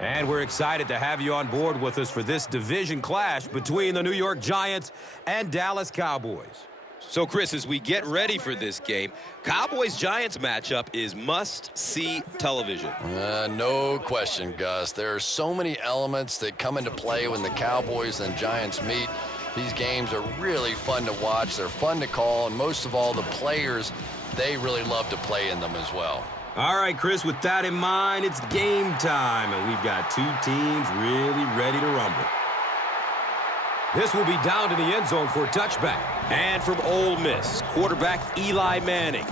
And we're excited to have you on board with us for this division clash between the New York Giants and Dallas Cowboys. So, Chris, as we get ready for this game, Cowboys-Giants matchup is must-see television. No question, Gus. There are so many elements that come into play when the Cowboys and Giants meet. These games are really fun to watch. They're fun to call, and most of all, the players, they really love to play in them as well. All right, Chris, with that in mind, it's game time, and we've got two teams really ready to rumble. This will be down to the end zone for a touchback. And from Ole Miss, quarterback Eli Manning.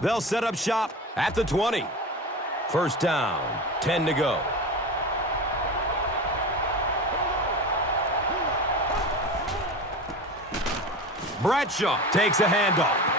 They'll set up shop at the 20. First down, 10 to go. Bradshaw takes a handoff.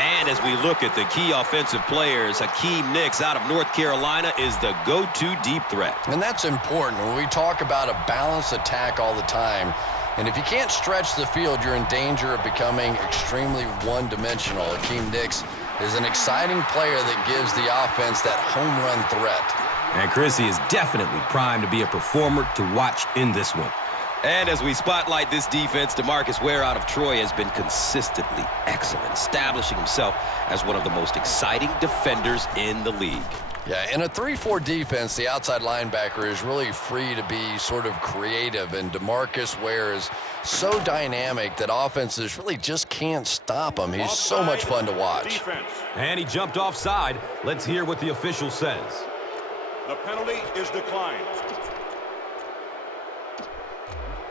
And as we look at the key offensive players, Hakeem Nicks out of North Carolina is the go-to deep threat. And that's important when we talk about a balanced attack all the time. And if you can't stretch the field, you're in danger of becoming extremely one-dimensional. Hakeem Nicks is an exciting player that gives the offense that home run threat. And Chrissy is definitely primed to be a performer to watch in this one. And as we spotlight this defense, DeMarcus Ware out of Troy has been consistently excellent, establishing himself as one of the most exciting defenders in the league. Yeah, in a 3-4 defense, the outside linebacker is really free to be sort of creative, and DeMarcus Ware is so dynamic that offenses really just can't stop him. He's so much fun to watch. Defense. And he jumped offside. Let's hear what the official says. The penalty is declined.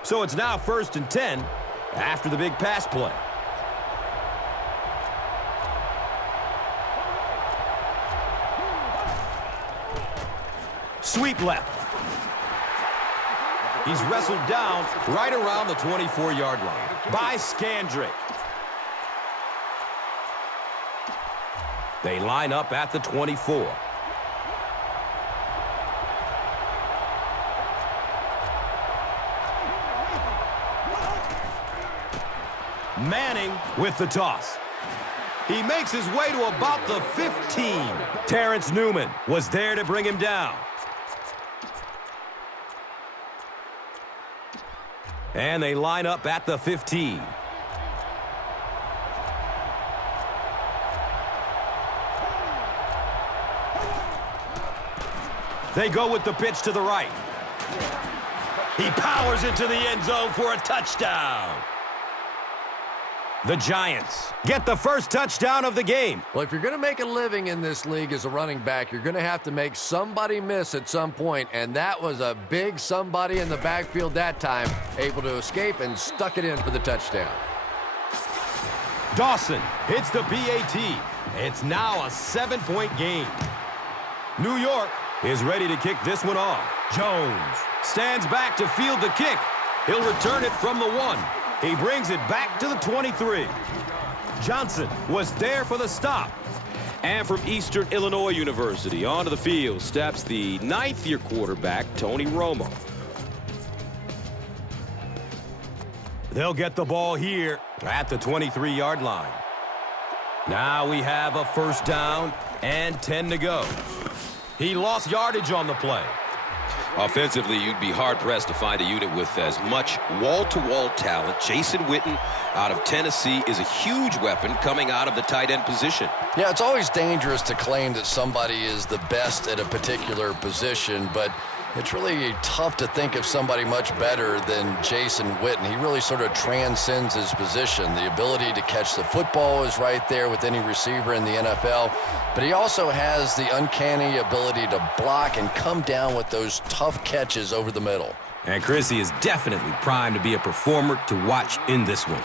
So it's now 1st and 10 after the big pass play. Sweep left. He's wrestled down right around the 24-yard line by Scandrick. They line up at the 24. Manning with the toss. He makes his way to about the 15. Terrence Newman was there to bring him down. And they line up at the 15. They go with the pitch to the right. He powers into the end zone for a touchdown. The Giants get the first touchdown of the game. Well, if you're going to make a living in this league as a running back, you're going to have to make somebody miss at some point, and that was a big somebody in the backfield that time, able to escape and stuck it in for the touchdown. Dawson hits the PAT. It's now a 7-point game. New York is ready to kick this one off. Jones stands back to field the kick. He'll return it from the 1. He brings it back to the 23. Johnson was there for the stop. And from Eastern Illinois University, onto the field steps the 9th-year quarterback, Tony Romo. They'll get the ball here at the 23-yard line. Now we have a first down and 10 to go. He lost yardage on the play. Offensively, you'd be hard-pressed to find a unit with as much wall-to-wall talent. Jason Witten out of Tennessee is a huge weapon coming out of the tight end position. Yeah, it's always dangerous to claim that somebody is the best at a particular position, but it's really tough to think of somebody much better than Jason Witten. He really sort of transcends his position. The ability to catch the football is right there with any receiver in the NFL, but he also has the uncanny ability to block and come down with those tough catches over the middle. And Chrissy is definitely primed to be a performer to watch in this one.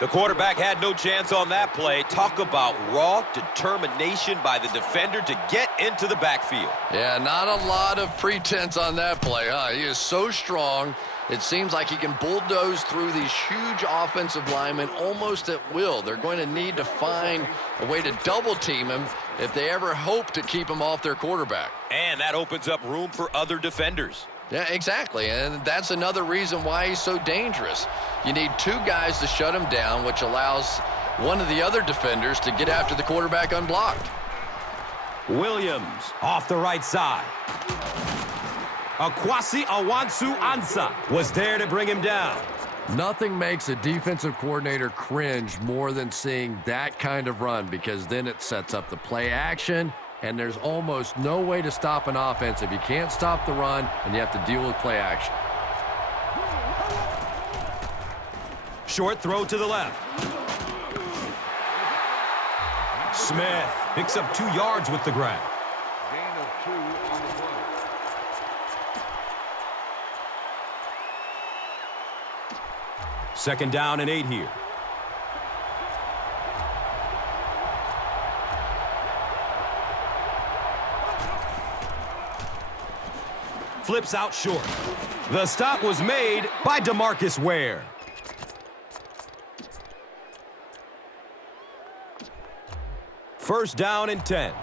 The quarterback had no chance on that play. Talk about raw determination by the defender to get into the backfield. Yeah, not a lot of pretense on that play, huh? He is so strong. It seems like he can bulldoze through these huge offensive linemen almost at will. They're going to need to find a way to double team him if they ever hope to keep him off their quarterback. And that opens up room for other defenders. Yeah, exactly, and that's another reason why he's so dangerous. You need two guys to shut him down, which allows one of the other defenders to get after the quarterback unblocked. Williams off the right side. Akwasi Awansu Ansa was there to bring him down. Nothing makes a defensive coordinator cringe more than seeing that kind of run, because then it sets up the play action, and there's almost no way to stop an offense if you can't stop the run and you have to deal with play action. Short throw to the left. Smith picks up 2 yards with the grab. Gain of 2 on the play. Second down and 8 here. Flips out short. The stop was made by DeMarcus Ware. First down and 10.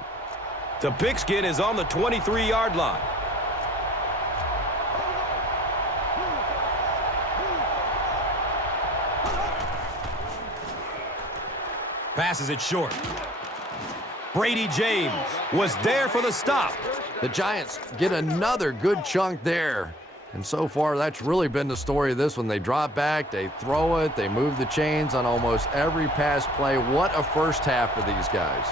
The pigskin is on the 23-yard line. Passes it short. Brady James was there for the stop. The Giants get another good chunk there. And so far, that's really been the story of this one. They drop back, they throw it, they move the chains on almost every pass play. What a first half for these guys.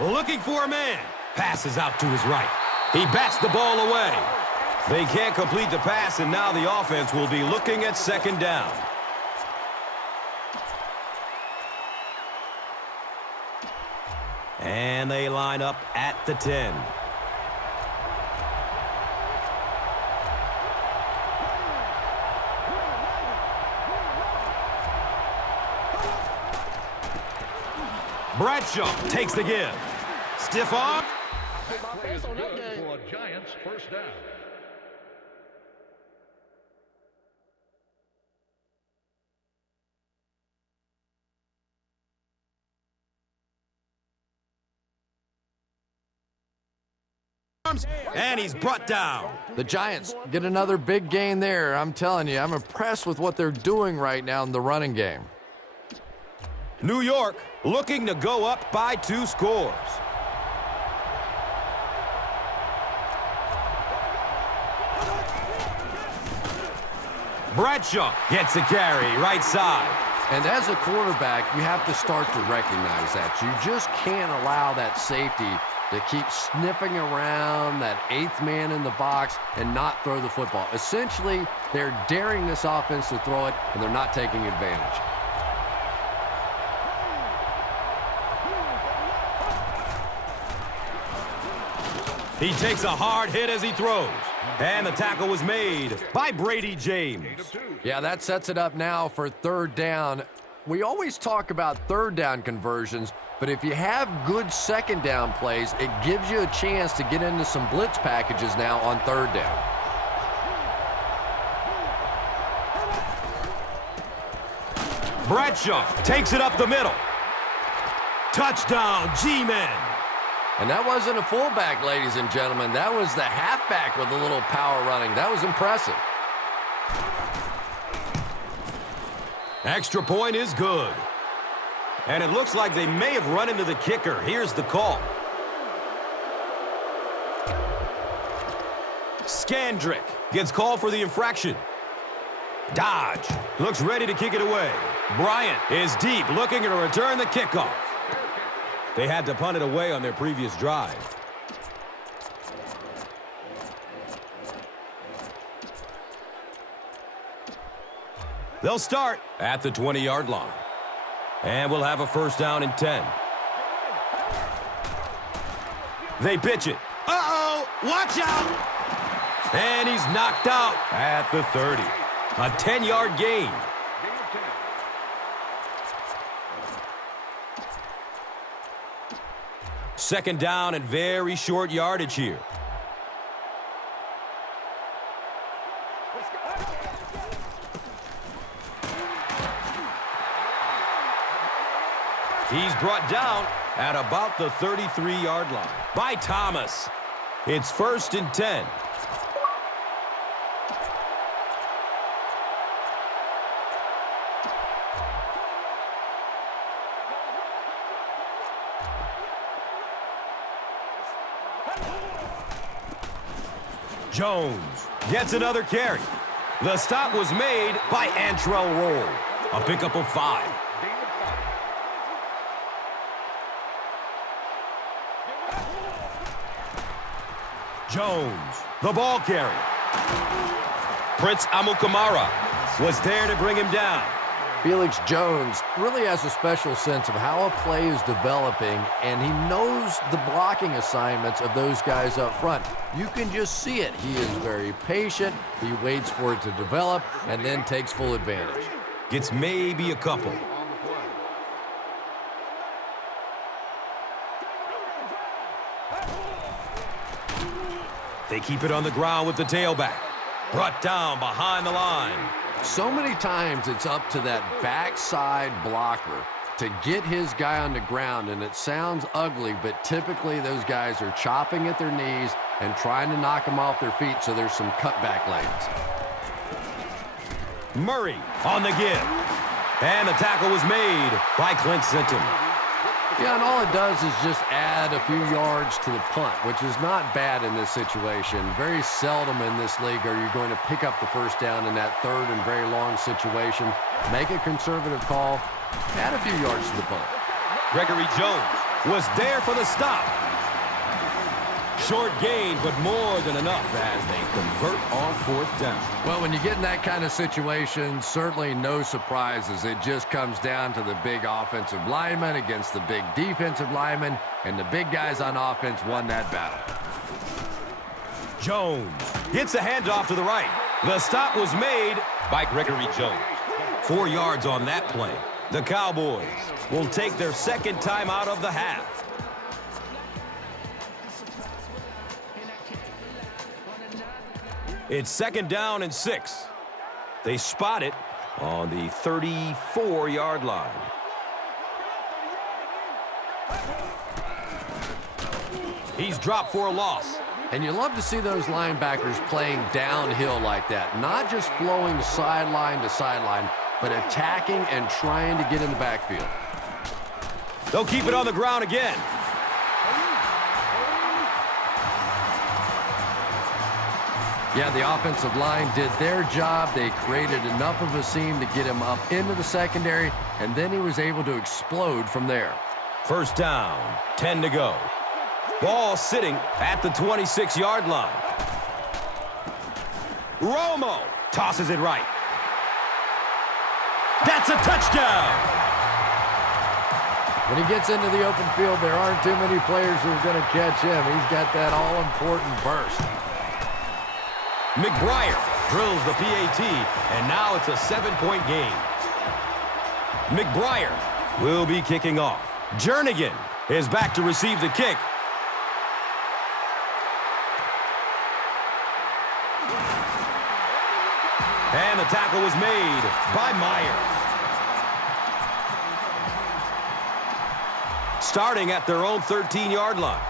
Looking for a man. Passes out to his right. He bats the ball away. They can't complete the pass, and now the offense will be looking at second down. And they line up at the 10. Bradshaw takes the give. Stiff arm. That play is good for a Giants first down. And he's brought down. The Giants get another big gain there. I'm telling you, I'm impressed with what they're doing right now in the running game. New York looking to go up by 2 scores. Bradshaw gets a carry right side. And as a quarterback, you have to start to recognize that. You just can't allow that safety to keep sniffing around that 8th man in the box and not throw the football. Essentially, they're daring this offense to throw it, and they're not taking advantage. He takes a hard hit as he throws. And the tackle was made by Brady James. Yeah, that sets it up now for third down. We always talk about third down conversions, but if you have good second down plays, it gives you a chance to get into some blitz packages now on third down. Bradshaw takes it up the middle. Touchdown, G-Men. And that wasn't a fullback, ladies and gentlemen. That was the halfback with a little power running. That was impressive. Extra point is good. And it looks like they may have run into the kicker. Here's the call. Skandrick gets called for the infraction. Dodge looks ready to kick it away. Bryant is deep, looking to return the kickoff. They had to punt it away on their previous drive. They'll start at the 20-yard line. And we'll have a first down and 10. They pitch it. Uh-oh! Watch out! And he's knocked out at the 30. A 10-yard gain. Second down and very short yardage here. He's brought down at about the 33-yard line by Thomas. It's first and 10. Jones gets another carry. The stop was made by Antrell Roll. A pickup of 5. Jones, the ball carrier. Prince Amukamara Was there to bring him down. Felix Jones really has a special sense of how a play is developing, and he knows the blocking assignments of those guys up front. You can just see it. He is very patient. He waits for it to develop and then takes full advantage. Gets maybe a couple. They keep it on the ground with the tailback. Brought down behind the line. So many times it's up to that backside blocker to get his guy on the ground, and it sounds ugly, but typically those guys are chopping at their knees and trying to knock them off their feet, so there's some cutback lanes. Murray on the give. And the tackle was made by Clint Sinton. Yeah, and all it does is just add a few yards to the punt, which is not bad in this situation. Very seldom in this league are you going to pick up the first down in that third and very long situation. Make a conservative call, add a few yards to the punt. Gregory Jones was there for the stop. Short gain, but more than enough as they convert on 4th down. Well, when you get in that kind of situation, certainly no surprises. It just comes down to the big offensive lineman against the big defensive lineman, and the big guys on offense won that battle. Jones gets a handoff to the right. The stop was made by Gregory Jones. 4 yards on that play. The Cowboys will take their second time out of the half. It's 2nd down and 6. They spot it on the 34-yard line. He's dropped for a loss. And you love to see those linebackers playing downhill like that, not just flowing sideline to sideline, but attacking and trying to get in the backfield. They'll keep it on the ground again. Yeah, the offensive line did their job. They created enough of a seam to get him up into the secondary, and then he was able to explode from there. 1st down, 10 to go. Ball sitting at the 26-yard line. Romo tosses it right. That's a touchdown! When he gets into the open field, there aren't too many players who are going to catch him. He's got that all-important burst. McBriar drills the PAT, and now it's a 7-point game. McBriar will be kicking off. Jernigan is back to receive the kick. And the tackle was made by Myers. Starting at their own 13-yard line.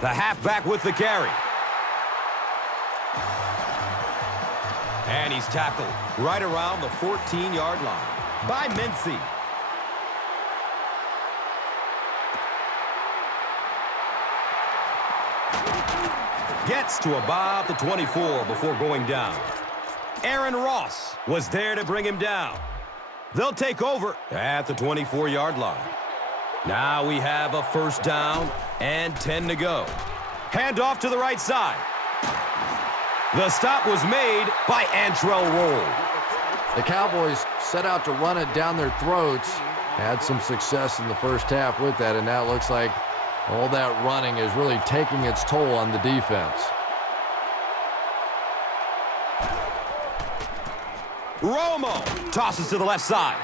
The halfback with the carry. And he's tackled right around the 14-yard line by Mincy. Gets to about the 24 before going down. Aaron Ross was there to bring him down. They'll take over at the 24-yard line. Now we have a 1st down and 10 to go. Hand off to the right side. The stop was made by Antrell Roll. The Cowboys set out to run it down their throats. Had some success in the first half with that, and now it looks like all that running is really taking its toll on the defense. Romo tosses to the left side.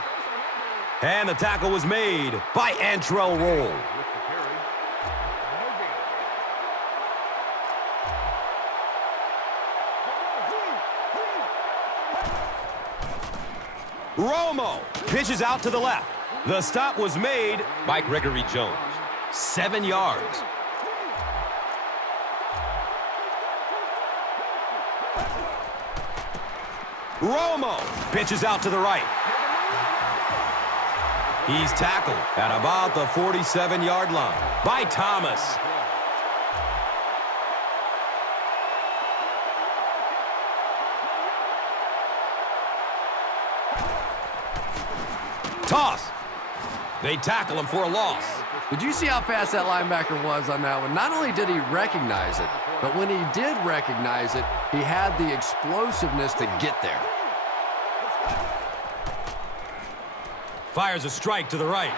And the tackle was made by Antrell Roll. Romo pitches out to the left. The stop was made by Gregory Jones. 7 yards. Romo pitches out to the right. He's tackled at about the 47-yard line by Thomas. Toss. They tackle him for a loss. Did you see how fast that linebacker was on that one? Not only did he recognize it, but when he did recognize it, he had the explosiveness to get there. Fires a strike to the right.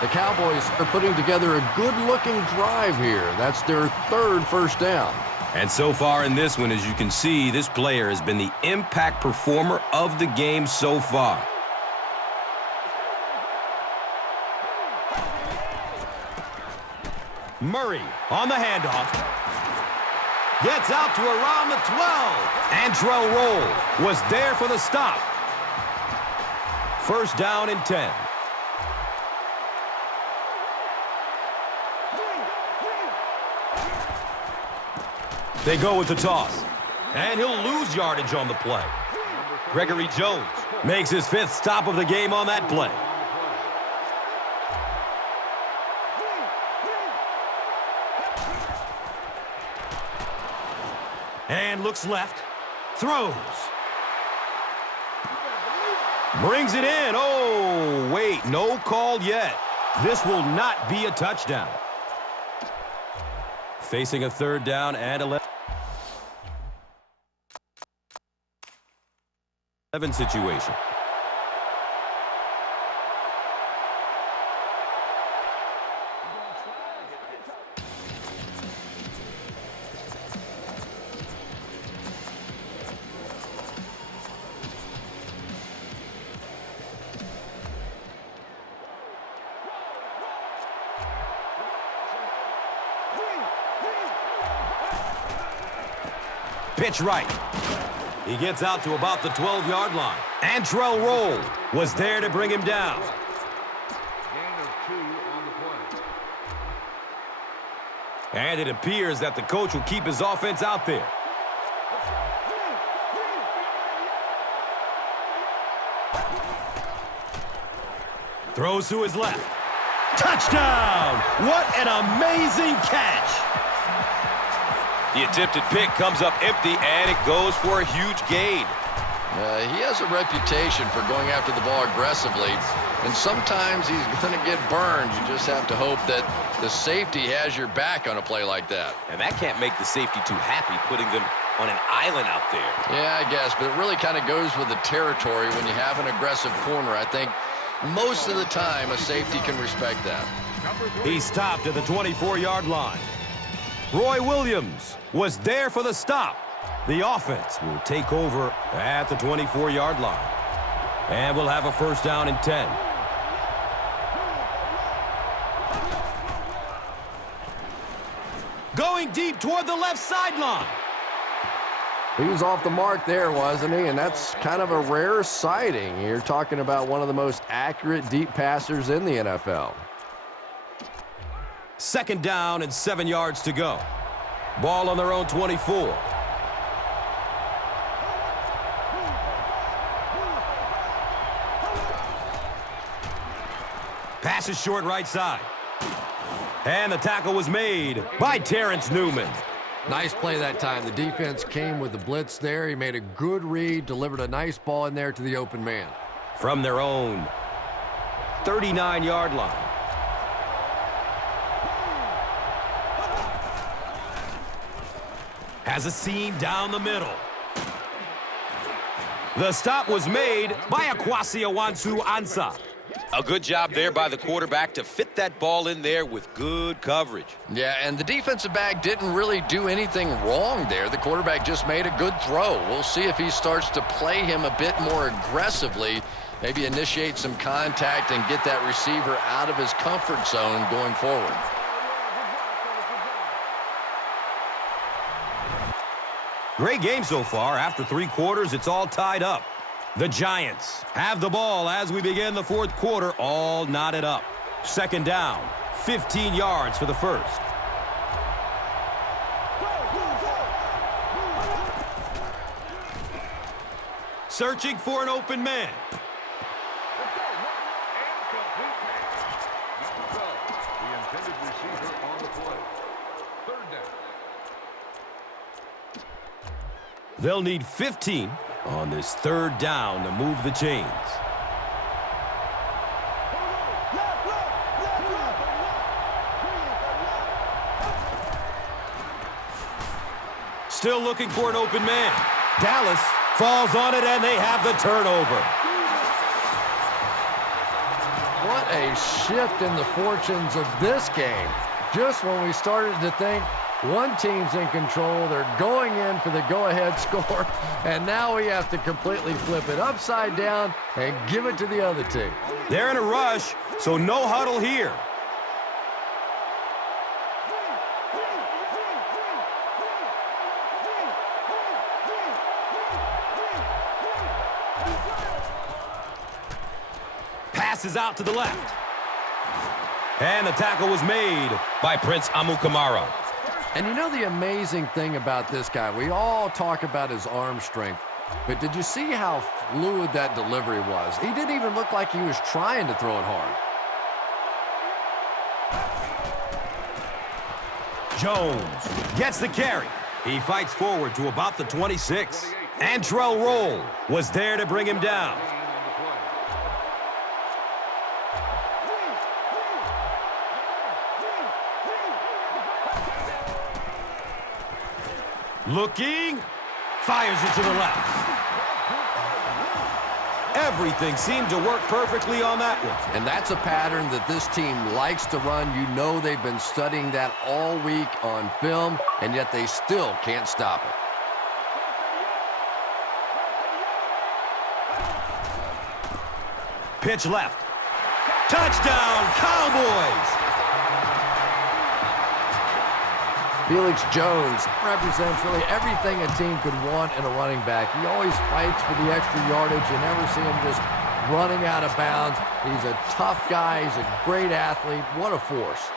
The Cowboys are putting together a good-looking drive here. That's their third first down. And so far in this one, as you can see, this player has been the impact performer of the game so far. Murray on the handoff. Gets out to around the 12. Antrell Roll was there for the stop. First down and 10. They go with the toss. And he'll lose yardage on the play. Gregory Jones makes his 5th stop of the game on that play. And looks left. Throws. Brings it in. Oh, wait. No call yet. This will not be a touchdown. Facing a third down and 11 situation. Pitch right. He gets out to about the 12-yard line. Antrell Roll was there to bring him down. Gain of 2 on the play. And it appears that the coach will keep his offense out there. Throws to his left. Touchdown! What an amazing catch! The attempted pick comes up empty, and it goes for a huge gain. He has a reputation for going after the ball aggressively, and sometimes he's going to get burned. You just have to hope that the safety has your back on a play like that. And that can't make the safety too happy, putting them on an island out there. Yeah, I guess, but it really kind of goes with the territory when you have an aggressive corner. I think most of the time a safety can respect that. He stopped at the 24-yard line. Roy Williams was there for the stop. The offense will take over at the 24-yard line. And we'll have a first down and 10. Going deep toward the left sideline. He was off the mark there, wasn't he? And that's kind of a rare sighting. You're talking about one of the most accurate deep passers in the NFL. Second down and 7 yards to go. Ball on their own 24. Pass is short right side. And the tackle was made by Terrence Newman. Nice play that time. The defense came with the blitz there. He made a good read, delivered a nice ball in there to the open man. From their own 39-yard line. Has a seam down the middle. The stop was made by Akwasi Awansu-Ansah. A good job there by the quarterback to fit that ball in there with good coverage. Yeah, and the defensive back didn't really do anything wrong there. The quarterback just made a good throw. We'll see if he starts to play him a bit more aggressively, maybe initiate some contact and get that receiver out of his comfort zone going forward. Great game so far. After 3 quarters, it's all tied up. The Giants have the ball as we begin the 4th quarter, all knotted up. Second down, 15 yards for the first. searching for an open man. The intended receiver on the play. Third down. They'll need 15 on this third down to move the chains. Still looking for an open man. Dallas falls on it, and they have the turnover. What a shift in the fortunes of this game. Just when we started to think one team's in control, they're going in for the go-ahead score, and now we have to completely flip it upside down and give it to the other team. They're in a rush, so no huddle here. Passes out to the left. And the tackle was made By Prince Amukamara. And you know the amazing thing about this guy, we all talk about his arm strength, but did you see how fluid that delivery was? He didn't even look like he was trying to throw it hard. Jones gets the carry. He fights forward to about the 26. Antrell Roll was there to bring him down. Looking, fires it to the left. Everything seemed to work perfectly on that one. And that's a pattern that this team likes to run. You know they've been studying that all week on film, and yet they still can't stop it. Pitch left. Touchdown, Cowboys! Felix Jones represents really everything a team could want in a running back. He always fights for the extra yardage. You never see him just running out of bounds. He's a tough guy. He's a great athlete. What a force.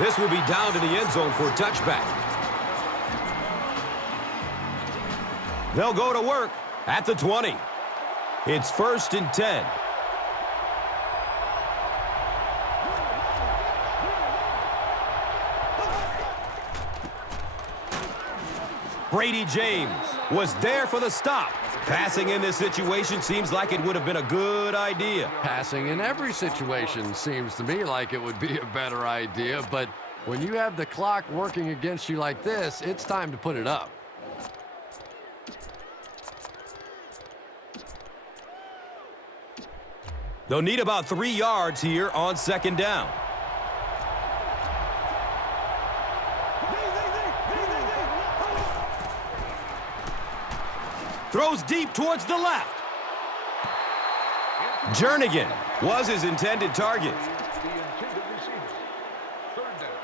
This will be down to the end zone for a touchback. They'll go to work at the 20. It's 1st and 10. Brady James was there for the stop. Passing in this situation seems like it would have been a good idea. Passing in every situation seems to me like it would be a better idea, but when you have the clock working against you like this, it's time to put it up. They'll need about 3 yards here on 2nd down. Throws deep towards the left. Jernigan was his intended target. The intended receiver. Third down.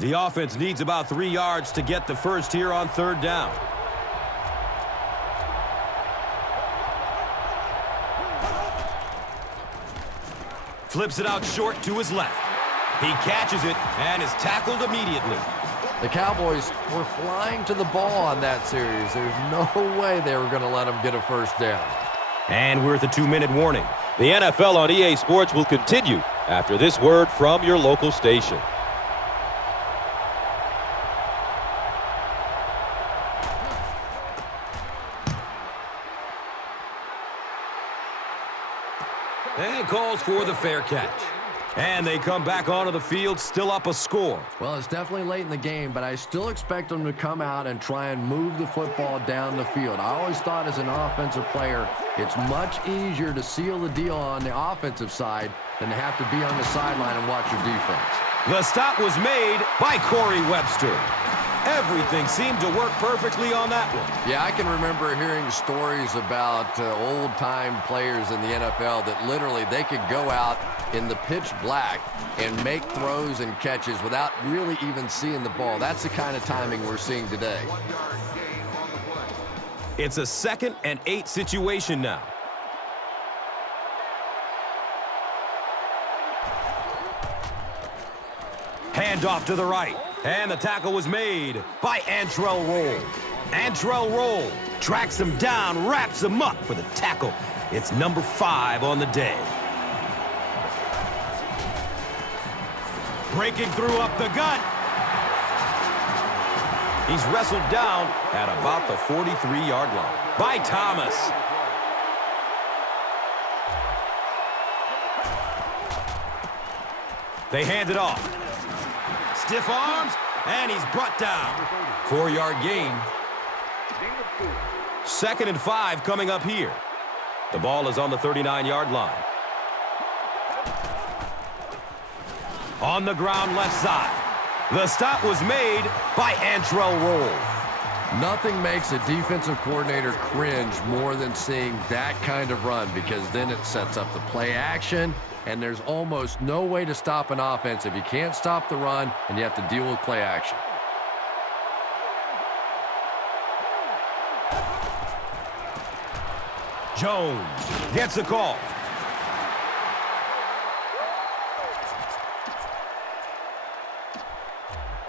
The offense needs about 3 yards to get the first here on 3rd down. Flips it out short to his left. He catches it and is tackled immediately. The Cowboys were flying to the ball on that series. There's no way they were going to let them get a first down. And we're at the 2-minute warning. The NFL on EA Sports will continue after this word from your local station. And calls for the fair catch. And they come back onto the field, still up a score. Well, it's definitely late in the game, but I still expect them to come out and try and move the football down the field. I always thought as an offensive player, it's much easier to seal the deal on the offensive side than to have to be on the sideline and watch your defense. The stop was made by Corey Webster. Everything seemed to work perfectly on that one. Yeah, I can remember hearing stories about old-time players in the NFL that literally they could go out in the pitch black and make throws and catches without really even seeing the ball. That's the kind of timing we're seeing today. It's a 2nd and 8 situation now. Handoff to the right. And the tackle was made by Antrell Roll. Antrell Roll tracks him down, wraps him up for the tackle. It's number 5 on the day. Breaking through up the gut. He's wrestled down at about the 43-yard line by Thomas. They hand it off. Stiff arms, and he's brought down. 4-yard gain. 2nd and 5 coming up here. The ball is on the 39-yard line. On the ground left side. The stop was made by Antrell Roll. Nothing makes a defensive coordinator cringe more than seeing that kind of run, because then it sets up the play action, and there's almost no way to stop an offense if you can't stop the run and you have to deal with play action. Jones gets the call.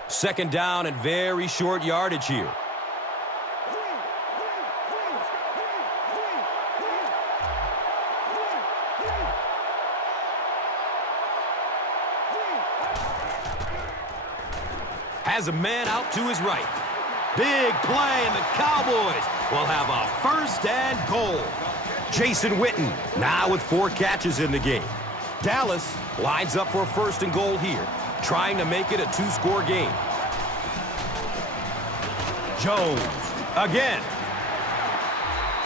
Second down and very short yardage here. Has a man out to his right. Big play, and the Cowboys will have a 1st and goal. Jason Witten now with 4 catches in the game. Dallas lines up for a 1st and goal here, trying to make it a 2-score game. Jones again.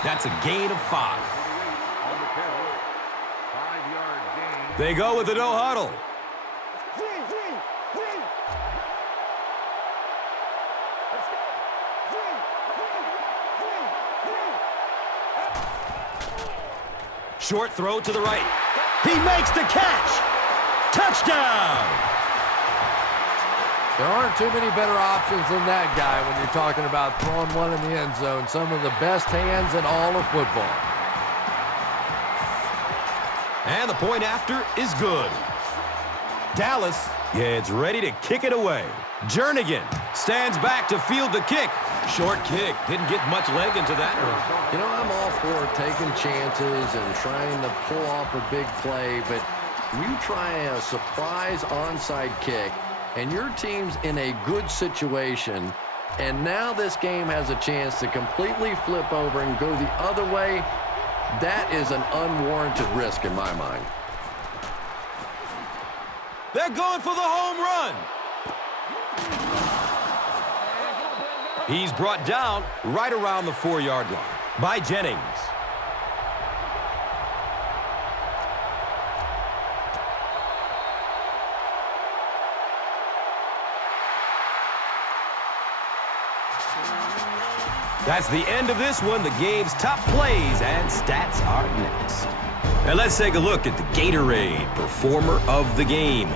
That's a gain of 5. On the carry, 5-yard gain. They go with the no huddle. Short throw to the right. He makes the catch. Touchdown! There aren't too many better options than that guy when you're talking about throwing one in the end zone. Some of the best hands in all of football. And the point after is good. Dallas gets ready to kick it away. Jernigan stands back to field the kick. Short kick. Didn't get much leg into that one. You know, I'm all for taking chances and trying to pull off a big play, but you try a surprise onside kick, and your team's in a good situation, and now this game has a chance to completely flip over and go the other way. That is an unwarranted risk in my mind. They're going for the home run. He's brought down right around the 4-yard line by Jennings. That's the end of this one. The game's top plays and stats are next. And let's take a look at the Gatorade Performer of the Game.